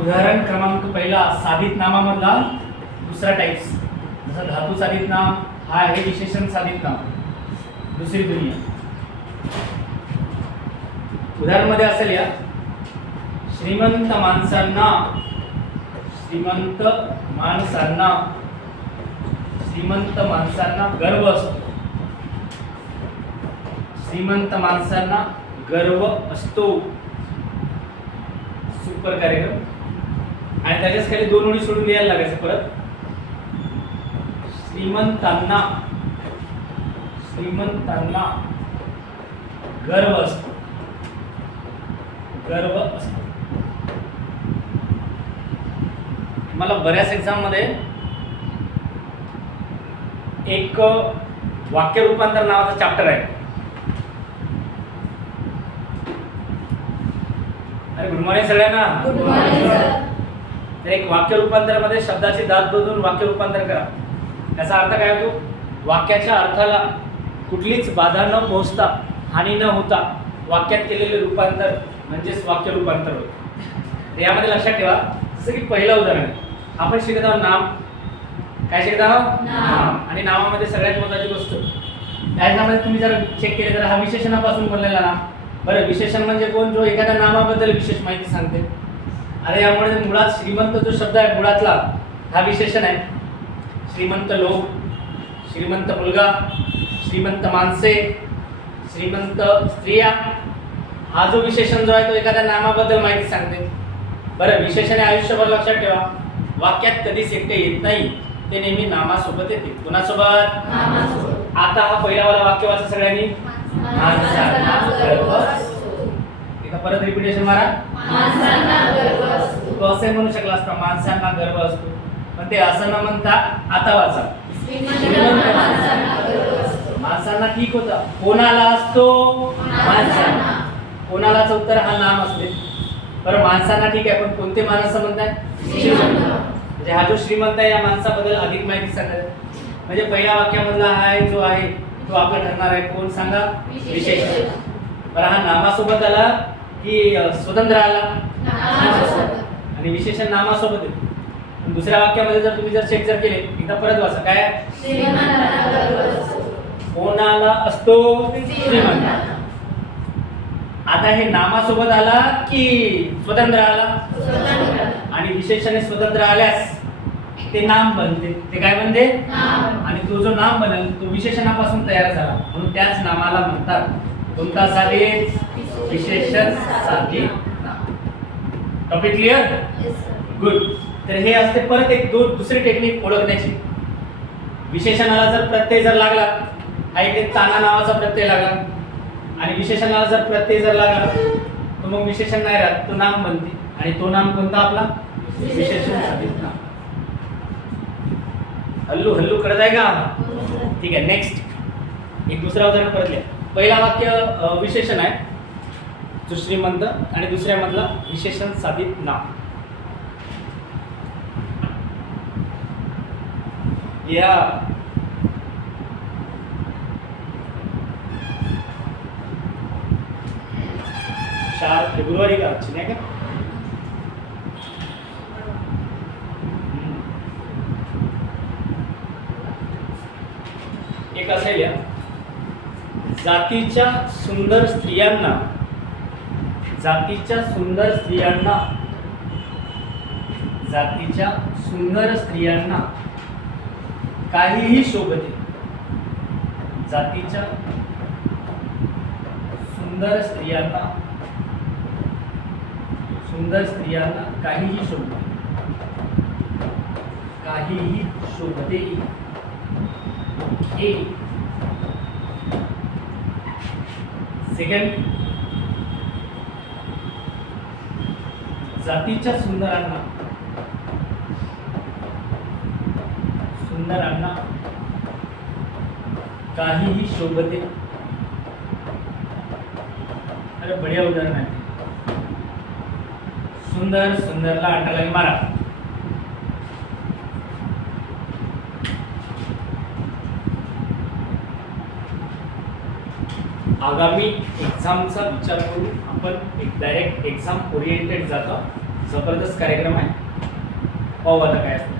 उदाहरण क्रमांक पहिला, साधित नामामधला दुसरा टाइप्स. जसं धातू साधित नाम हा आहे विशेषण साधित नाम, दुसरी दुनिया. उदाहरण मध्ये असेल या, श्रीमंत माणसांना, श्रीमंत माणसांना, श्रीमंत माणसांना गर्व असतो. श्रीमंत माणसांना गर्व असतो. सुपर कार्यक्रम. आणि त्याच्याच खाली दोन ओळी सोडून लिहायला लागायचं परत. श्रीमंतांना, श्रीमंतांना गर्व असतो, गर्व असतो. मला बऱ्याच एक्झाम मध्ये एक वाक्य रूपांतर नावाचा चॅप्टर आहे. अरे गुड मॉर्निंग सगळ्यांना. Good morning sir. तर एक वाक्य रूपांतर मध्ये शब्दाची दात बदलून वाक्य रूपांतर करा. याचा अर्थ काय होतो? वाक्याच्या अर्थाला कुठलीच बाधा न पोहोचता, हानी न होता वाक्यात केलेले रूपांतर म्हणजेच वाक्य रूपांतर होते. यामध्ये लक्षात ठेवा, जसं की पहिलं उदाहरण आपण शिकत आहोत नाम. काय शिकत आहोत? नाम. आणि नामामध्ये सगळ्यात महत्त्वाची गोष्ट, त्याच्यामध्ये तुम्ही जर चेक केले तर हा विशेषणापासून बनलेला नाम. बरं, विशेषण म्हणजे कोण? जो एखाद्या नामाबद्दल विशेष माहिती सांगते. अरे यामुळे मुळात श्रीमंत जो शब्द आहे मुळातला हा विशेषण आहे. श्रीमंत लोक, श्रीमंत मुलगा, श्रीमंत माणसे, श्रीमंत स्त्रिया, हा जो विशेषण जो आहे तो एखाद्या नामाबद्दल माहिती सांगते. बरं, विशेषणे आयुष्यभर लक्षात ठेवा, वाक्यात कधीच एकटे येत नाही, ते नेहमी नामासोबत येते. कोणासोबत? नामासोबत. आता हा पहिला वाला वाक्य वाचा सगळ्यांनी. माणसांना गर्व असतो. एका परत रिपिटेशन मारा. माणसांना गर्व असतो. तो असे म्हणू शकला असता, माणसांना गर्व असतो, पण ते असं न म्हणता आता वाचा. माणसांना गर्व असतो. माणसांना ठीक होता. कोणाला असतो? माणसांना. कोणालाचं उत्तर हा नाम असते. बरं, माणसांना ठीक आहे, पण कोणते माणसं म्हणताय? श्रीमंत. म्हणजे हा जो श्रीमंत आहे या माणसाबद्दल अधिक माहिती सांगत. म्हणजे पहिल्या वाक्यामधला हा जो आहे तो आपला ठरणार आहे कोण? सांगा. विशेषण. बरं, हा नामासोबत आला की स्वतंत्र आला? आणि विशेषण नामासोबत आहे. दुसऱ्या वाक्यामध्ये जर तुम्ही जर चेक जर केले, एकदा परत वाचा. काय? श्रीमंतांना गर्व असतो. कोणाला असतो? श्रीमंत. आता हे नामासोबत आला की स्वतंत्र आला? स्वतंत्र. आणि विशेषणे स्वतंत्र आल्यास ते नाम बनते. ते काय बनते? नाम. आणि तो जो नाम बनेल तो विशेषणापासून तयार झाला, म्हणून त्याच नामाला म्हणतात कोणता साधित? विशेषण साधित नाम. Topic clear? गुड. तर हे असते परत एक दुसरी टेक्निक ओळखण्याची. विशेषणाला जर प्रत्यय जर लागला, हा इथे ताना नावाचा प्रत्यय लागला, आणि विशेषणाला जर प्रत्यय जर लागला तर मग विशेषण नाही राहत, तो नाम बनते. आणि तो नाम कोणता? आपला विशेषण साधित नाम. हल्लू हल्लू कळत आहे का? ठीक आहे. नेक्स्ट एक दुसरा उदाहरण परत लिहा. पहिला वाक्य विशेषण आहे जो श्रीमंत, आणि दुसऱ्या मधला विशेषण साधित नाम. या 4 फेब्रुवारी का अच्छी नाही का? एक असेल या, जातीच्या सुंदर स्त्रियांना, जातीच्या सुंदर स्त्रियांना, जातीच्या सुंदर स्त्रियांना काहीही शोभते. जातीच्या सुंदर स्त्रियांना, सुंदर स्त्रियांना काहीही शोभते. काहीही शोभते. ए सेकंड, जातीच्या सुंदरांना, सुंदरांना काहीही शोभते. अरे बढिया उदाहरण आहे. सुंदर, सुंदरला अंडरलाईन मारा. आगामी एक्झामचा विचार करून आपण एक डायरेक्ट एक्झाम ओरिएंटेड जातो. जबरदस्त कार्यक्रम आहे. पाहू आता काय असतं.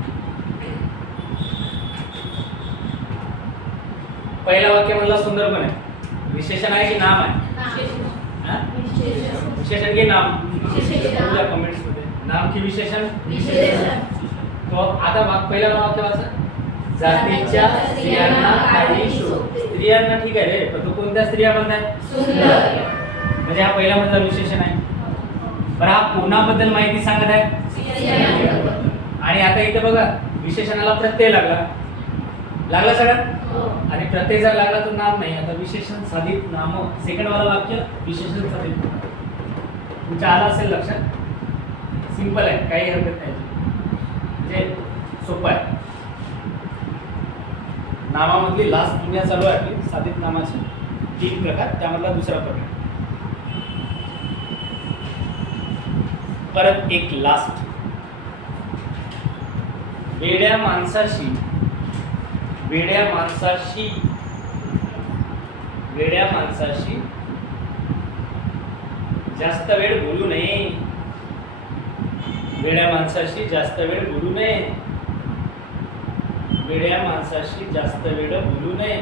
पहिला वाक्य म्हणला सुंदर पण आहे. विशेषण आहे की नाम आहे? हा? विशेषण की नाम? विशेषण. कमेंट्स मध्ये नाम की विशेषण? विशेषण. तो आता पहिला वाक्य वाचा. जातीच्या स्त्रियांना काही शोध. स्त्रियांना ठीक आहे रे, पण तो कोणत्या स्त्रिया म्हणतात? सुंदर. म्हणजे हा पहिला मधला विशेषण आहे. पण हा कोणाबद्दल माहिती सांगत आहे? स्त्रियांबद्दल. आणि आता इथे बघा विशेषणाला प्रत्यय लागला सगळ्यात. हो. आणि प्रत्यय जर लागला तर नाम नाही. आता विशेषण साधित नाम, सेकंड वाला वाक्य विशेषण साधित नाम. तुमच्या आला असेल लक्षात. सिंपल आहे, काही हरकत नाही, म्हणजे सोपं आहे. नामामधली लास्ट दुनिया चालू आहे आपली. साधित नामाचे 3 प्रकार, त्यामधला दुसरा प्रकार. परत एक लास्ट. वेड्या माणसाशी जास्त वेळ बोलू नये. वेड्या माणसाशी जास्त वेळ बोलू नये. वेड्या माणसाशी जास्त वेळ बोलू नये.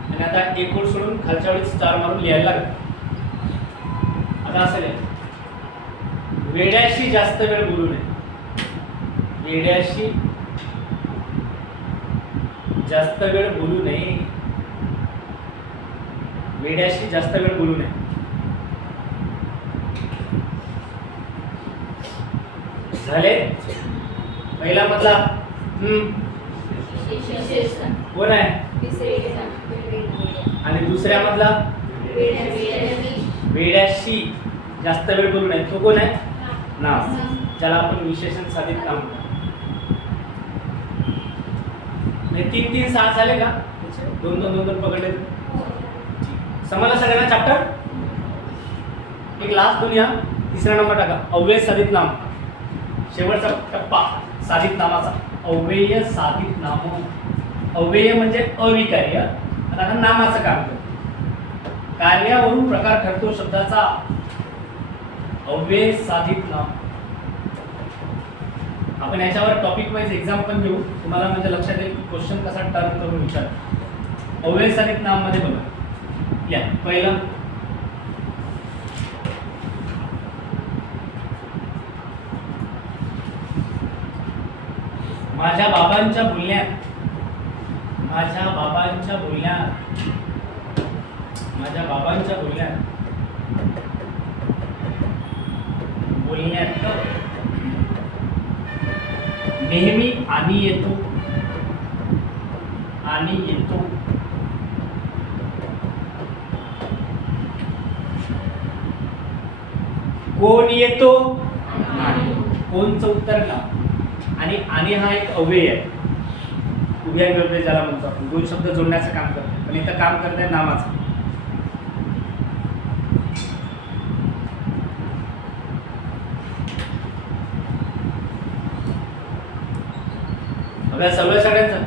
आणि आता एक ओळ सोडून खालच्या वेळी स्टार मारून लिहायला लागेल. आता असं लिहा. वेड्याशी जास्त वेळ बोलू नये. वेड्याशी जास्त वेळ बोलू नये. वेड्याशी जास्त वेळ बोलू नये. झाले. पहिला मधला विशेषण. कोण आहे? विशेषण. आणि दुसऱ्या मधला वेड्याशी जास्त वेळ बोलू नये. तो कोण आहे? नाम. ज्याला आपण विशेषण साधित नाम म्हणतो. 3-3 6 झाले का? 2-2 पकडले. समजलं सगळ्यांना चॅप्टर? एक लास्ट दुनिया. तिसरा नंबर टाका. अव्यय साधित नाम. शेवटचा टप्पा साधित नामाचा. अव्यय साधित नाम. अव्यय म्हणजे अविकार्य. आता नामाचं काम करतो. कार्यावरून प्रकार ठरतो शब्दाचा. अव्यय साधित नाम. आपण याच्यावर टॉपिक वाईज एक्झाम पण घेऊ. तुम्हाला म्हणजे लक्षात येईल क्वेश्चन कसा टर्न करून विचार. अव्यय साधित नाम मध्ये बघा. या पहिलं माझ्या बाबांच्या बोलण्यात नेहमी आणि येतो. कोण येतो? कोणचं उत्तर ना. आणि हा एक अव्यय आहे. उभ्या व्यवहार ज्याला म्हणतो आपण. 2 शब्द जोडण्याचं काम करतो. पण इथं काम करत आहे नामाचं. बघा सगळ्यांचं.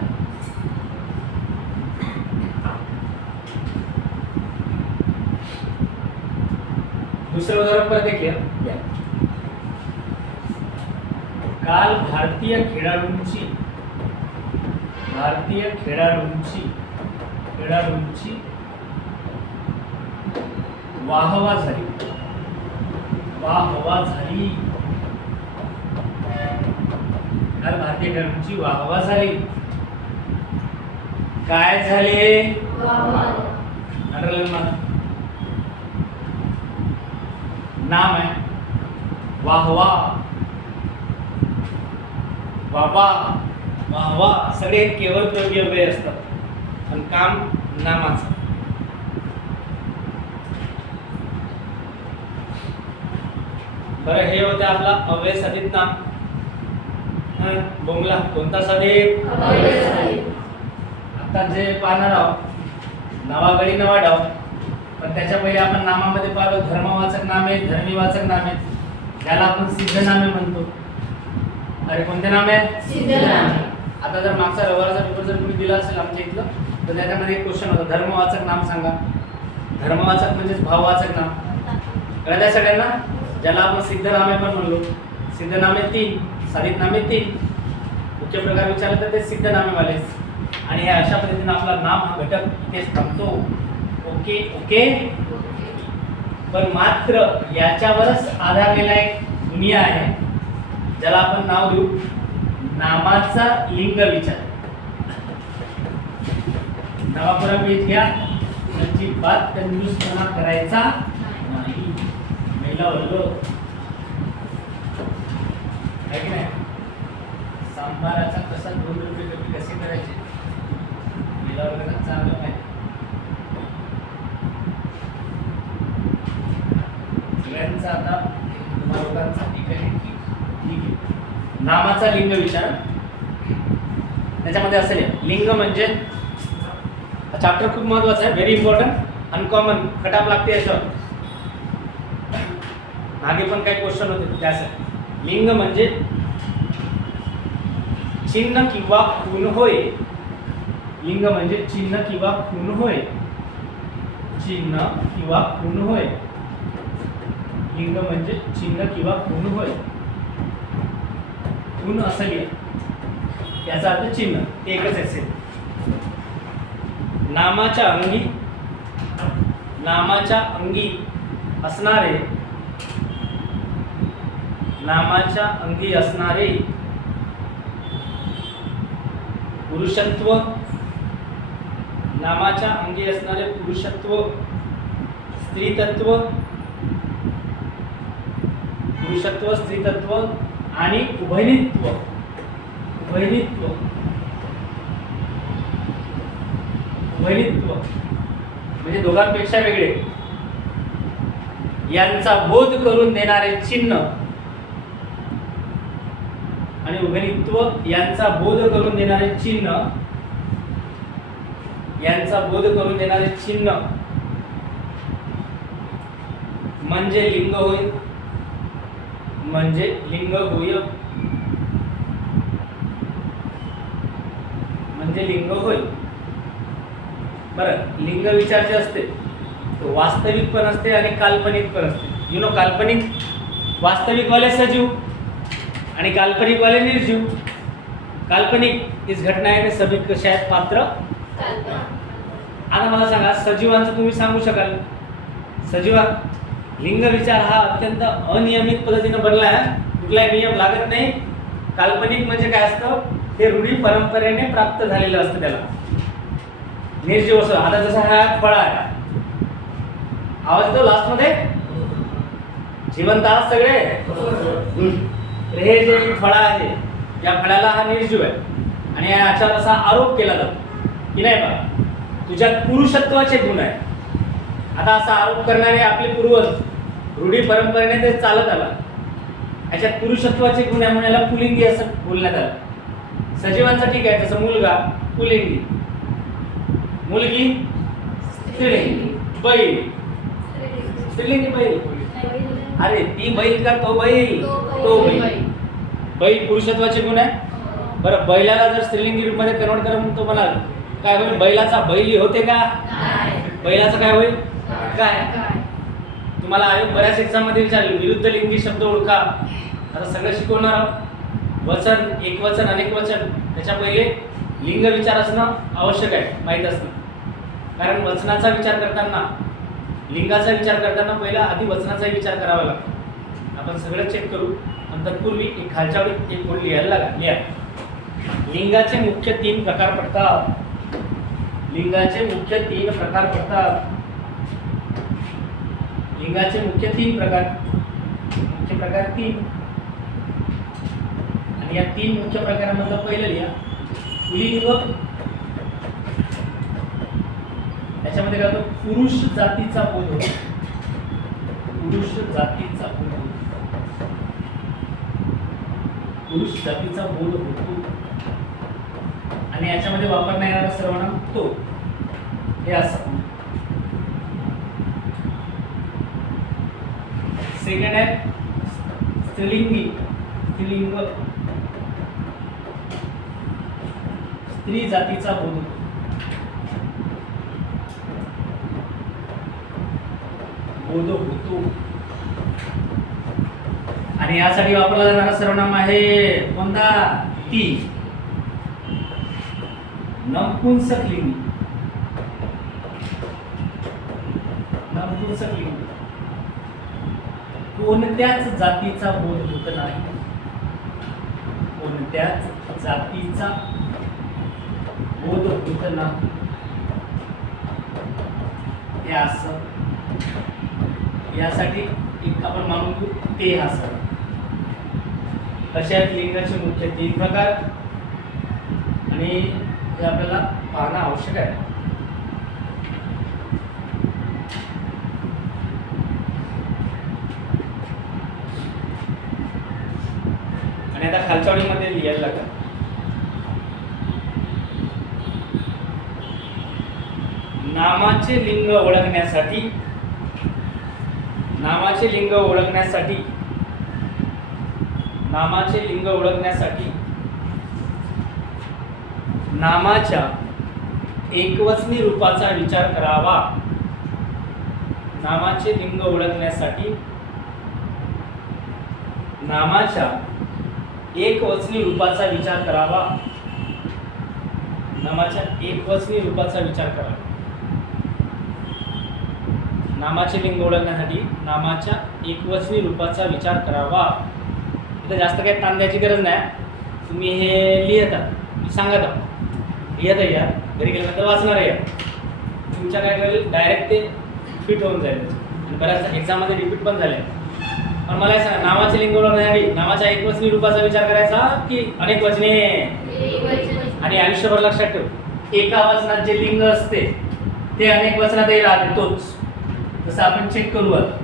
दुसरं उदाहरण परत एक घ्या. काल भारतीय खेळाडूंची वाहवा झाली. काल भारतीय खेळाडूंची वाहवा झाली. काय झाले? अंडरलाईन मारा. नाम आहे. वाहवा सगळे केवळ द्रव्य अव्यय असतात. पण काम नामाचं. बरं हे होतं आपला अव्यय साधित नाम. बोंगला कोणता साधित? आता जे पाहणार आहोत नावागडी नवा डाव. पण त्याच्या पहिले आपण नामामध्ये पाहिलं धर्मवाचक नामे, धर्मीवाचक नामे, ज्याला आपण सिद्ध नामे म्हणतो. अरे कोणते नाम आहे? सिद्ध नामे. आता जर मागचा रविवारचा पेपर जर तुम्ही दिला असेल आमच्या इथलं तर त्याच्यामध्ये एक क्वेश्चन होता. धर्मवाचक नाम सांगा. धर्मवाचक म्हणजेच भाववाचक नाम. कळलं सगळ्यांना? ज्याला आपण सिद्धनामे पण म्हणलो. सिद्धनामे 3, साधितनामे 3. मुख्य प्रकार विचारले तर ते सिद्धनामेवालेच. आणि हे अशा पद्धतीने आपला नाम हा घटक इथेच थांबतो. Okay okay. पण मात्र याच्यावरच आधारलेला एक दुनिया आहे ज्याला आपण नाव देऊ नामाचा लिंग विचार. नावापुरा पेज घ्या. अजिबात कंजूसपणा करायचा नाही. महिला वर्ग आहे की नाही. सांबाराचा कसा 2 रुपये कमी कसे करायचे महिला वर्गाला चांगलं माहिती. सगळ्यांचा आता तुम्हाला ठीक आहे. नामाचा लिंग विचार. त्याच्यामध्ये असेल लिंग म्हणजे चॅप्टर खूप महत्वाचा आहे. Very important. अनकॉमन कटाप लागते याच्यावर. मागे पण काही क्वेश्चन होते त्यासाठी. लिंग म्हणजे चिन्ह किंवा खूण होय. लिंग म्हणजे चिन्ह किंवा खूण होय. चिन्ह किंवा खूण होय. लिंग म्हणजे चिन्ह किंवा खूण होय. खूण असेल याचा अर्थ चिन्ह ते एकच असेल. नामाच्या अंगी असणारे पुरुषत्व. नामाच्या अंगी असणारे पुरुषत्व, स्त्रीतत्व, स्त्रीतत्व आणि उभयनित्व. म्हणजे दोघांपेक्षा वेगळे यांचा बोध करून देणारे चिन्ह आणि उभयनित्व यांचा बोध करून देणारे चिन्ह म्हणजे लिंग होय. बरं. लिंग विचार जे असते तो वास्तविक पण असते आणि काल्पनिक पण असते. काल्पनिक वास्तविक वाले सजीव आणि काल्पनिक वाले निर्जीव. काल्पनिक इस घटना आहे की सभी कशा आहेत पात्र. आता मला सांगा सजीवांचं तुम्ही सांगू शकाल. सजीवा लिंग विचार हा अत्यंत अनियमित पद्धतीने बनला आहे. कुठलाही नियम लागत नाही. काल्पनिक म्हणजे काय असतं ते रूढी परंपरेने प्राप्त झालेलं असतं. त्याला निर्जीव असं. आता जसं हा फळ आहे. आवाज येतो लास्ट मध्ये. जिवंत आहात सगळे. हे जे फळ आहे या फळाला हा निर्जीव आहे आणि याच्यावर असा आरोप केला जातो की नाही बा तुझ्यात पुरुषत्वाचे गुण आहे. आता असा आरोप करणारे आपले पूर्वज रूढी परंपरेने ते चालत आला. याच्यात पुरुषत्वाचे गुण आहे म्हणून याला पुलिंगी असं बोलण्यात आलं. सजीवांचा ठीक आहे. जसं मुलगा पुलिंगी, मुलगी स्त्रीलिंगी, बैल स्त्रीलिंगी बैल. अरे ती बैल का तो बैल. बैल पुरुषत्वाचे गुण आहे. बरं बैलाला जर स्त्रीलिंगी रूपमध्ये कन्वर्ट करा तो म्हणाल काय होईल. बैलाचा बैली होते का. बैलाचं काय होईल काय. तुम्हाला आयोग बऱ्याच एक्झाम मध्ये विचारले विरुद्ध लिंगी शब्द ओळखा. आता सगळं शिकवणार आहोत. वचन, एकवचन, अनेक वचन त्याच्या पहिले लिंग विचार असणं आवश्यक आहे. माहीत असणं. कारण वचनाचा विचार करताना लिंगाचा विचार करताना पहिला आधी वचनाचा विचार करावा लागतो. आपण सगळं चेक करू. पण तत्पूर्वी एक खालच्या वेळी एक बोल लिहायला लागा. लिहा. लिंगाचे मुख्य 3 प्रकार पडतात. लिंगाचे मुख्य 3 प्रकार पडतात. लिंगाचे मुख्य 3 प्रकार. मुख्य प्रकार 3 आणि या 3 मुख्य प्रकारांमधलं पहिलं लिहा पुल्लिंग. याच्यामध्ये काय होतं पुरुष जातीचा बोध होतो. पुरुष जातीचा बोध होतो आणि याच्यामध्ये वापरण्यात येणारा सर्वनाम तो. हे असं. सेकंड आहे स्त्रीलिंगी. स्त्रीलिंग स्त्री जातीचा बोध होतो. आणि यासाठी वापरला जाणारा सर्वनाम आहे कोणता? ती. नपुंसकलिंगी. नपुंसकलिंगी. कोणत्याच जातीचा बोधभूत नाही. कोणत्याच जातीचा बोधभूत नाही. हे असं यासाठी एक आपण मानून घेऊ ते असं. अशा लिंगाचे मुख्य 3 प्रकार आणि हे आपल्याला पाहणं आवश्यक आहे. आणि आता खालच्या ओळीमध्ये लिहायला लागा. नामाचे लिंग ओळखण्यासाठी नामाचे लिंग ओळखण्यासाठी नामाच्या एकवचनी रूपाचा विचार करावा. नामाचे लिंग ओळखण्यासाठी नामाच्या एकवचनी रूपाचा विचार करावा. नामाच्या एकवचनी रूपाचा विचार करावा. नामाचे लिंग ओळखण्यासाठी नामाच्या एकवचनी रूपाचा विचार करावा. इथं जास्त काही ताण द्यायची गरज नाही. तुम्ही हे लिहित आहात, मी सांगत आहोत, लिहित या, घरी गेल्यानंतर वाचणार आहे. तुमच्या काय करेल डायरेक्ट ते फिट होऊन जाईल. आणि बऱ्याच एक्झाममध्ये रिपीट पण झाले. पण मला हे सांगा, नामाचे लिंग ओळखण्यासाठी नामाच्या एकवचनी रूपाचा विचार करायचा की अनेक वचने? आणि आयुष्यभर लक्षात ठेव, एका वचनात जे लिंग असते ते अनेक वचनातही राहते तोच. जसं आपण चेक करू आता.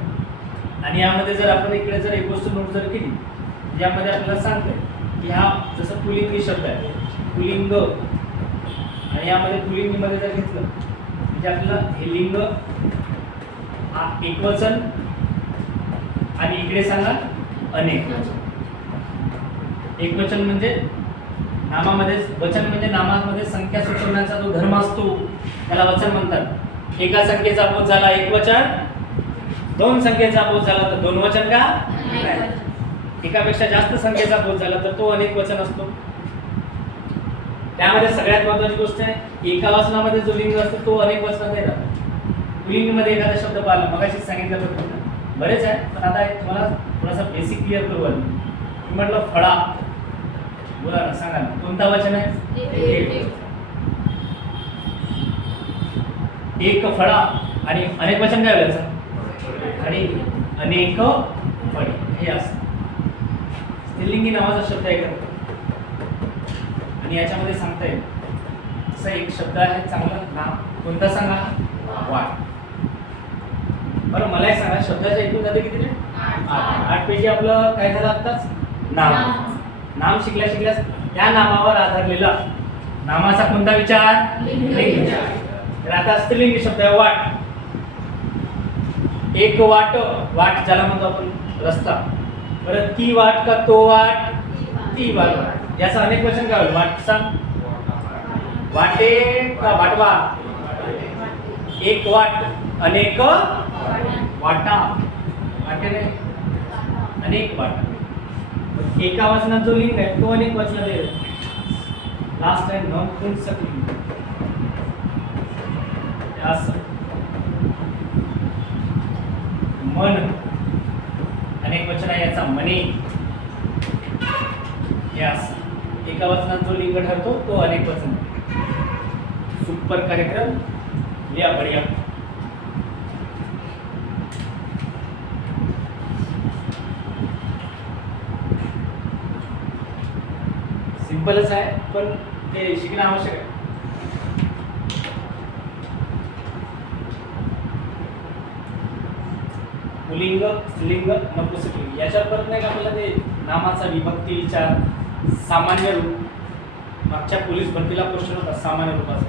आणि यामध्ये जर आपण इकडे जर एक गोष्ट नोट जर केली, यामध्ये आपल्याला सांगतंय की हा जसं पुलिंगी शब्द आहे, पुलिंग, आणि यामध्ये पुलिंगीमध्ये जर घेतलं म्हणजे आपल्याला हे लिंग हा एकवचन आणि इकडे सांगा अनेक. एकवचन म्हणजे नामामध्ये, वचन म्हणजे नामामध्ये संख्या सुचवण्याचा जो धर्म असतो त्याला वचन म्हणतात. एका संख्येचा बोध झाला एक वचन, 2 संख्येचा बोध झाला तर 2 वचन का? एकापेक्षा जास्त संख्येचा बोध झाला तर तो अनेक वचन असतो. त्यामध्ये सगळ्यात महत्त्वाची गोष्ट आहे, एका वचनामध्ये जो लिंग असतो तो अनेक वचनात नाही राहतो. पुल्लिंगमध्ये एखादा शब्द पाहिला, मगाशीच सांगितलं पण बरेच आहे, पण आता एक तुम्हाला थोडासा बेसिक क्लिअर करू आली. मी म्हटलं फळा, बोला ना, सांगा ना, कोणता वचन आहे? एक फळा. आणि अनेक वचन काय बोलायचं? आणि अनेक फळे. हे असं स्त्रीलिंगी नावाचा शब्द आहे का? आणि याच्यामध्ये सांगता येईल असा एक शब्द आहे चांगला नाम, कोणता सांगा? वाट. बरं मला एक सांगा, शब्दाच्या एकूण जाते किती रे? 8 पेजी. आपलं काय झालं आत्ताच? नाम. नाम शिकल्या शिकल्यास त्या नामावर आधारलेला नामाचा कोणता विचार? लिंग विचार. तर आता स्त्रीलिंगी शब्द आहे वाट. एक वाट, वाट ज्याला म्हणतो आपण रस्ता. बरं ती वाट का तो वाट? ती वाट. याचं अनेक वचन काय होईल? वाट सांग. वाटे का वाटवा? एक वाट, अनेक वाटा. वाटे नाही, अनेक वाटा. एका वचनात जो लिंग आहे तो अनेक वचनात आहे. लास्ट आहे नपुंसकलिंग. असं मन, अनेक वचन आहे याचा मने. हे असं एका वचनात जो लिंग ठरतो तो अनेक वचन. सुपर कार्यक्रम लिया बढिया. सिंपलच आहे पण ते शिकणं आवश्यक आहे. पुल्लिंग, स्त्रीलिंग, नपुंसकलिंग याच्यात परत नाही का आपल्याला ते नामाचा विभक्ती विचार, सामान्य रूप. मागच्या पोलीस भरतीला क्वेश्चन होता सामान्य रूपाचा.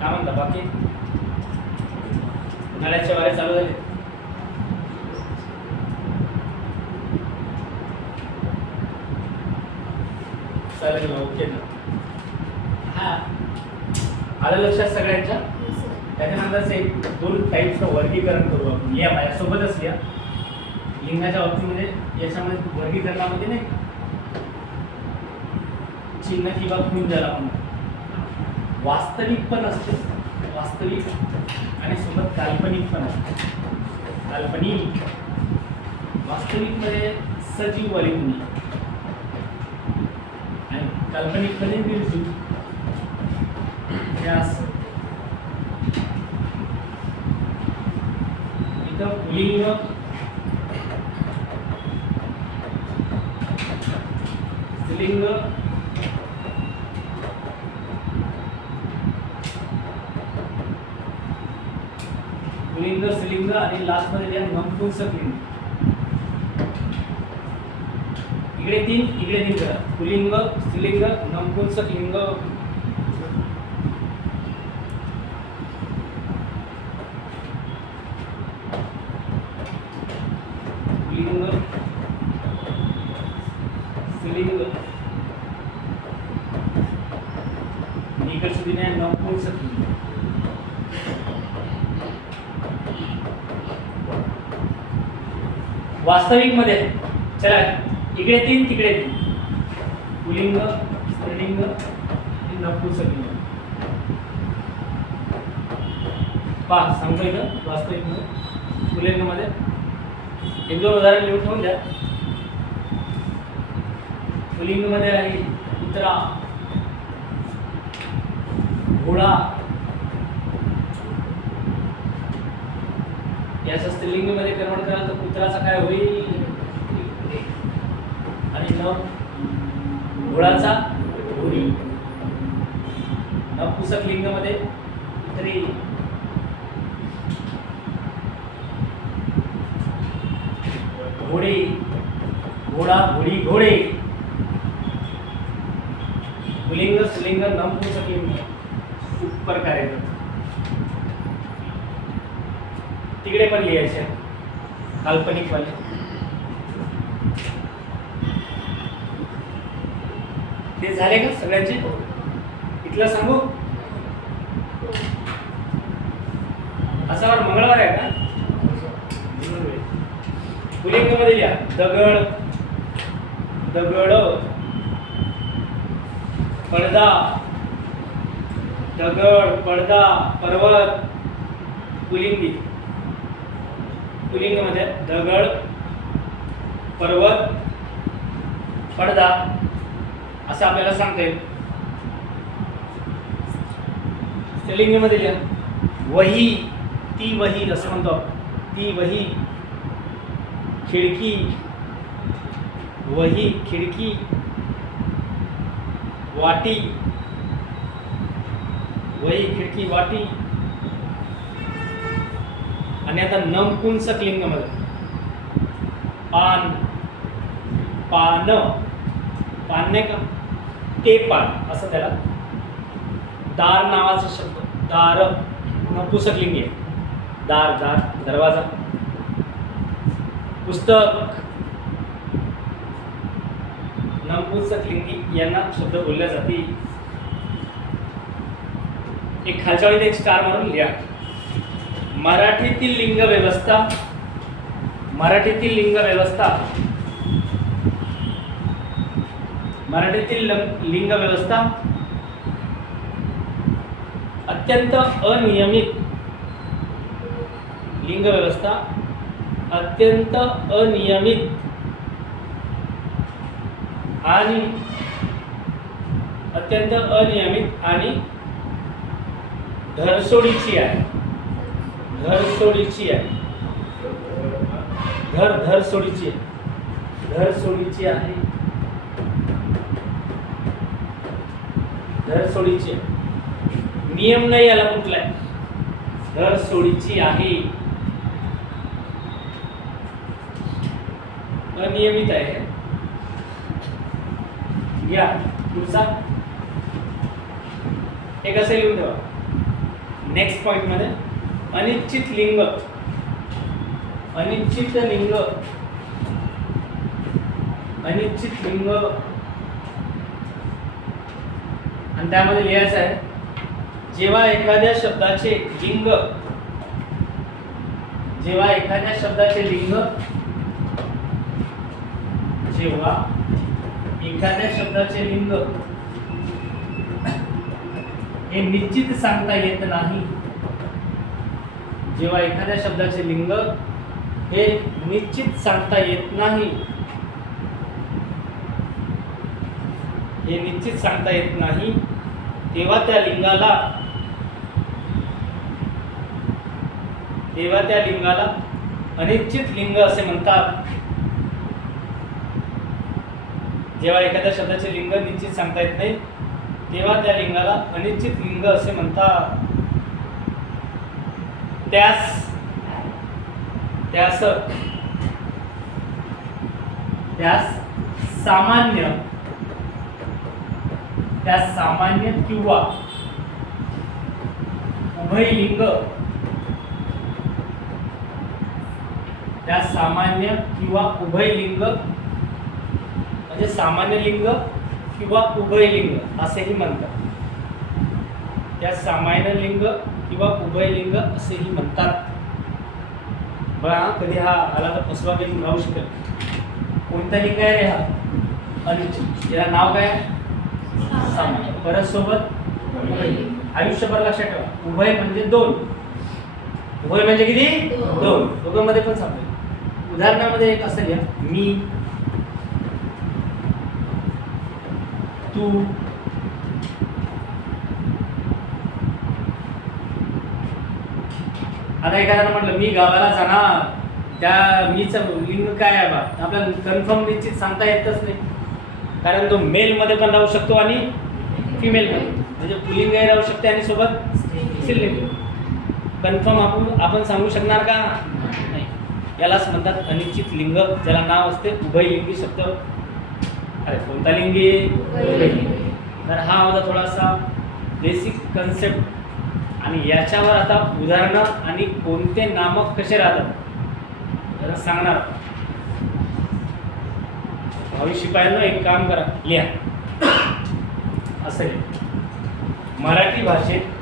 काय म्हणता बाकी? उन्हाळ्याचे वारे चालू झाले. चालेल, ओके ना. हा आलं लक्षात सगळ्यांच्या? त्याच्यानंतर एक दोन टाईप्सचं वर्गीकरण करू आपण. या माझ्यासोबतच या लिंगाच्या बाबतीमध्ये याच्यामध्ये वर्गीकरणामध्ये नाही चिन्ह किंवा खून ज्याला आपण वास्तविक पण असते, वास्तविक आणि सोबत काल्पनिक पण असते. काल्पनिक वास्तविकमध्ये सजीव वलिंगी आणि काल्पनिकमध्ये निर्जीव. हे असं इथं पुल्लिंग स्त्रीलिंग पुल्लिंग स्त्रीलिंग आणि लास्ट मध्ये नपुंसक लिंग. इकडे तीन करा. पुल्लिंग स्त्रीलिंग नपुंसक लिंग. पुल्लिंग स्त्रीलिंग निकट सुधीने नपुंसक लिंग. वास्तविक मध्ये चला इकडे तीन तिकडे तीन. पुल्लिंग स्त्रीलिंग नपुंसक लिंग. पहा सांगतो इथं वास्तविक मध्ये पुल्लिंग मध्ये एक दोन उदाहरण लिहून ठेवून द्या. पुल्लिंग मध्ये आहे कुत्रा, घोडा. याच्या स्त्रीलिंग मध्ये कन्वर्ट कराल तर कुत्राचा काय होईल आणि न घोडाचा घोडी. नपुंसक लिंग मध्ये कुत्री, घोडे, घोडा, घोडी, घोडे. पुल्लिंग स्त्रीलिंग नपुंसक लिंग खूप प्रकारे तिकडे पण लिहायचे काल्पनिक वाले. ते झाले का सगळ्यांचे? इथलं सांगू असावर मंगळवार आहे का? पुल्लिंग मध्ये लिहा दगड, दगड, पडदा, दगड, पडदा, पर्वत. पुल्लिंगी पुल्लिंग मध्ये दगड, पर्वत, पडदा असं आपल्याला सांगता येईल. स्त्रीलिंग मध्ये लिहा वही, ती वही असं म्हणतो आपण. ती वही, खिडकी, वही, खिडकी, वाटी, वही, खिडकी, वाटी. आणि आता नपुंसक लिंग मध्ये पान, पान, पान नाही का ते पान असं त्याला. दार नावाचा शब्द दार नपुंसक लिंगी आहे. दार, दार, दरवाजा. पुस्तक नपुंसक लिंगी यांना शब्द बोलल्या जाते. एक खालच्या वेळी एक स्टार मारून लिहा. मराठीतील लिंग व्यवस्था, मराठीतील लिंग व्यवस्था, मराठीतील लिंग व्यवस्था अत्यंत अनियमित. लिंग व्यवस्था अत्यंत अनियमित आणि अत्यंत अनियमित आणि धरसोडीची आहे. धरसोडीची आहे. धरसोडीची आहे. धरसोडीची आहे. धरसोडीची आहे. नियम नाही याला कुठला आहे. धरसोडीची आहे. अनियमित आहे. या पुढचा एक असे लिहून ठेवा. नेक्स्ट पॉइंट मध्ये अनिश्चित लिंग, अनिश्चित लिंग, अनिश्चित लिंग. आणि त्यामध्ये लिहायचं आहे जेव्हा एखाद्या शब्दाचे लिंग जेव्हा एखाद्या शब्दाचे लिंग जेव्हा एखाद्या शब्दाचे लिंग हे निश्चित सांगता येत नाही जेव्हा एखाद्या शब्दाचे लिंग हे निश्चित सांगता येत नाही हे निश्चित सांगता येत नाही तेव्हा त्या लिंगाला अनिश्चित लिंग असे म्हणतात. जेव्हा एखाद्या शब्दाचे लिंग निश्चित सांगता येत नाही तेव्हा त्या लिंगाला अनिश्चित लिंग असे म्हणतात. त्यास सामान्य किंवा उभयलिंग म्हणजे सामान्य लिंग किंवा उभयलिंग असेही म्हणतात. त्या सामान्य लिंग किंवा उभयलिंग असेही म्हणतात. बघा कधी हा आला तर फसवा काही राहू शकेल. कोणता लिंग आहे रे हा? अनिश्चित. याला नाव काय? सामान्य. परत सोबत आयुष्यभर लक्षात ठेवा. उभय म्हणजे दोन. उभय म्हणजे किती? दोन. दोघांमध्ये पण सापडेल. उदाहरणामध्ये एक असं घ्या, मी, तू, आता एखाद्यानं म्हटलं मी गावाला जाणार, त्या मीचं लिंग काय आहे बा? आपल्याला कन्फर्म निश्चित सांगता येतच नाही, कारण तो मेलमध्ये पण राहू शकतो आणि फिमेलमध्ये, म्हणजे पुल्लिंगही राहू शकते आणि सोबत स्त्रीलिंग. कन्फर्म आपण सांगू शकणार का? नाही. यालाच म्हणतात अनिश्चित लिंग, ज्याला नाव असते उभयलिंगी शब्द. अरे कोणता लिंगी? उभयलिंगी. तर हा होता थोडासा बेसिक कन्सेप्ट. आणि याच्यावर आता उदाहरणं आणि कोणते नामक कसे राहतात जरा सांगणार. भावी शिपायांनो एक काम करा, लिहा. असं मराठी भाषेत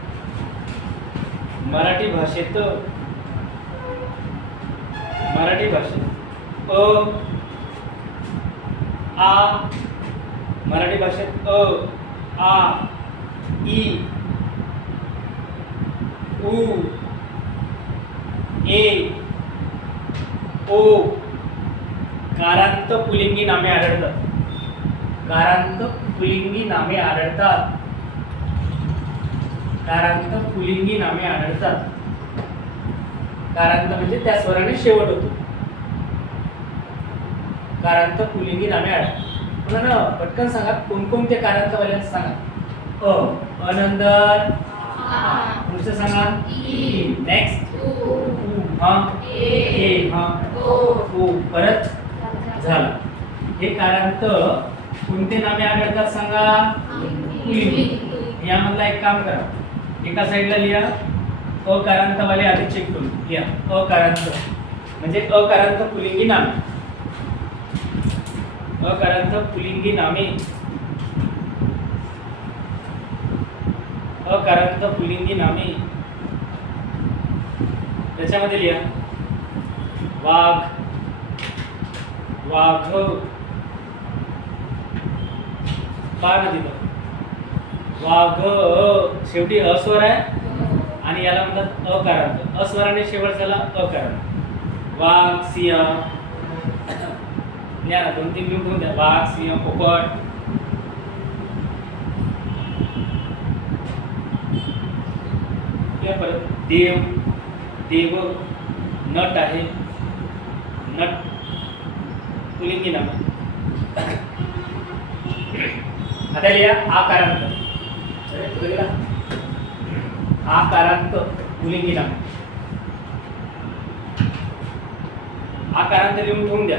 मराठी भाषेत अ, आ, ई, उ, ए, ओ कारांत पुल्लिंगी नामे आढळतात. कारांत पुल्लिंगी नामे आढळतात. कारांत म्हणजे त्या स्वराने शेवट होतो. कारांत पुल्लिंगी नामे आढळतात. पुन्हा पटकन सांगा कोणकोणते कारांतवाले सांगा. अनंतर, पुढचं सांगा. नेक्स्ट ए, ओ. परत झालं. हे कारांत कोणते नामे आढळतात सांगा. पुल्लिंगी. यामधला एक काम करा, एका साईडला लिहा अकारांतवाले आधी चेक करून लिहा. अकारांत म्हणजे अकारांत पुल्लिंगी नामे. अकारांत पुल्लिंगी नामे. अकारांत पुल्लिंगी नामे. त्याच्यामध्ये लिहा वाघ, वाघ. पहा तिथं वाघ शेवटी अस्वर आहे आणि याला म्हणतात अकारांत. अस्वराने शेवट झाला अकारांत. वाघ, सिंह. लिहा ना, 2-3 लिहून द्या. वाघ, सिंह, पोपट. परत देव, नट आहे. नट पुल्लिंगी नाम. आता लिहा आकारांत. आकारांत पुल्लिंगी नाम. आकारांत लिहून ठेवून द्या.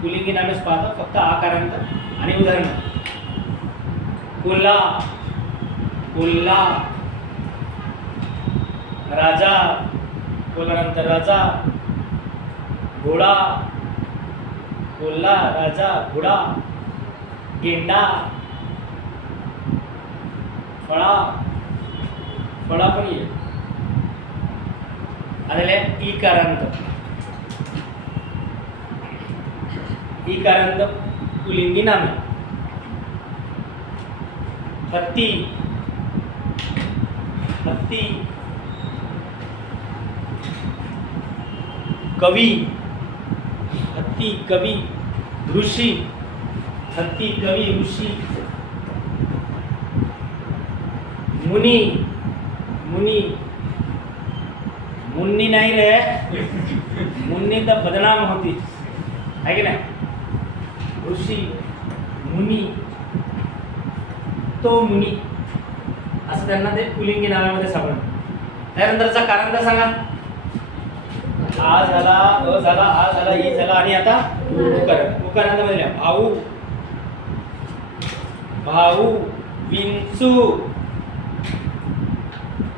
पुल्लिंगी नामेच पाहता फक्त आकारांत. आणि उदाहरण कोल्हा, कोल्हा. राजा, कोल्हानंतर राजा. घोडा, कोल्हा, राजा, घोडा. गेंडा, फळा. फळा पण येईल. आलेले इकारांत. इकारांत पुलिंगी नामे. हत्ती, हत्ती. कवी, हत्ती कवी. ऋषी, हत्ती कवी ऋषी. मुनी, मुनी. मुन्नी नहीं रे, मुन्नी तर बदनाम होती है की नाही. ऋषी, मुनी, तो मुनी असं त्यांना ते पुलिंगी नावामध्ये सापडलं. त्यानंतरचा कारांत सांगा. आ झाला, अ झाला, आ झाला, ई झाला आणि आता उकार. उकारांतामध्ये लिहा. भाऊ, भाऊ. विंचू,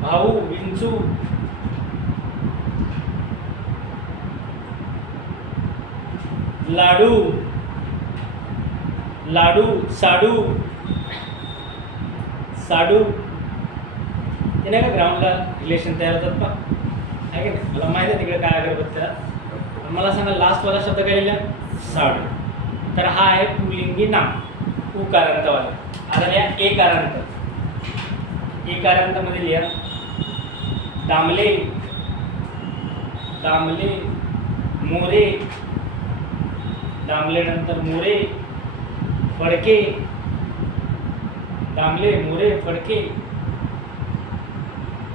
भाऊ विंचू. लाडू, लाडू. साडू, साडू. ते नाही का ग्राउंडला रिलेशन तयार होतात पा, आहे की नाही. मला माहिती आहे तिकडे काय अगरबत्तीला. पण मला सांगा लास्टवाला शब्द काय लिहिला. साडू. तर हा आहे पुलिंगी नाम उकारांतवाला. आता लिहा एकारांत. एकारांतामध्ये लिहा. दामले, दामले. मोरे, दामले नंतर मोरे. फडके, दामले, मोरे, फडके.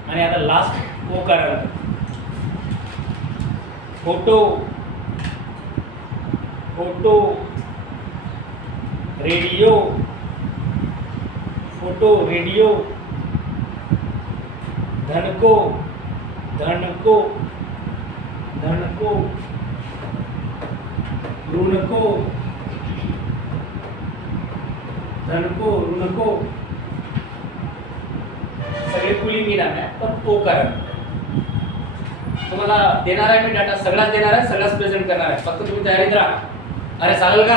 आणि आता लास्ट ओकारांत. Photo, photo. Radio, photo, radio. धनको, धनको, धनको. ऋणको, धनको, ऋणको. सगळे पुलिंगी नाम आहे पण ओकार. तुम्हाला देणार आहे मी डाटा, सगळाच देणार आहे, सगळाच प्रेझेंट करणार आहे. फक्त तुम्ही तयारीत राहा. अरे चालेल का.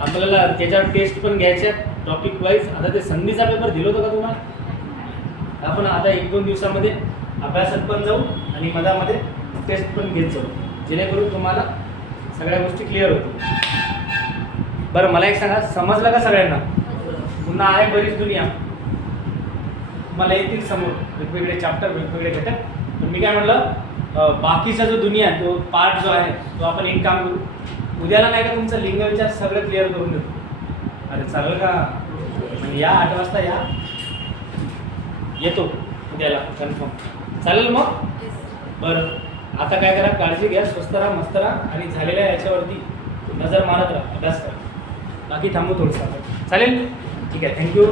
आपल्याला त्याच्यावर टेस्ट पण घ्यायचे टॉपिक वाईज. आता ते संधीचा पेपर दिलं होतं का तुम्हाला. आपण आता 1-2 दिवसामध्ये अभ्यासात पण जाऊ आणि मधामध्ये टेस्ट पण घेत जाऊ, जेणेकरून तुम्हाला सगळ्या गोष्टी क्लिअर होतील. बरं मला एक सांगा, समजलं का सगळ्यांना. पुन्हा आहे बरीच दुनिया मला येतील समोर, वेगवेगळे चॅप्टर, वेगवेगळे घटक. पण मी काय म्हटलं, बाकीचा जो दुनिया तो पार्ट जो आहे तो आपण एक काम करू, उद्याला नाही का तुमचं लिंग विचार सगळं क्लिअर करून देतो. अरे चालेल का. म्हणजे या 8 वाजता या, येतो उद्याला कन्फर्म. चालेल मग. बरं आता काय करा, काळजी घ्या, स्वस्त राहा, मस्त राहा आणि झालेल्या याच्यावरती नजर मारत राहा, अभ्यास करा. बाकी थांबू थोडंसं आपण. चालेल. ठीक आहे. थँक्यू.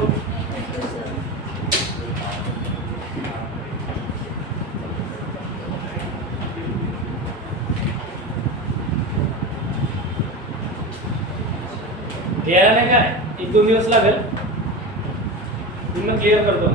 द्यायला नाही काय, 1-2 दिवस लागेल, पूर्ण क्लिअर करतो.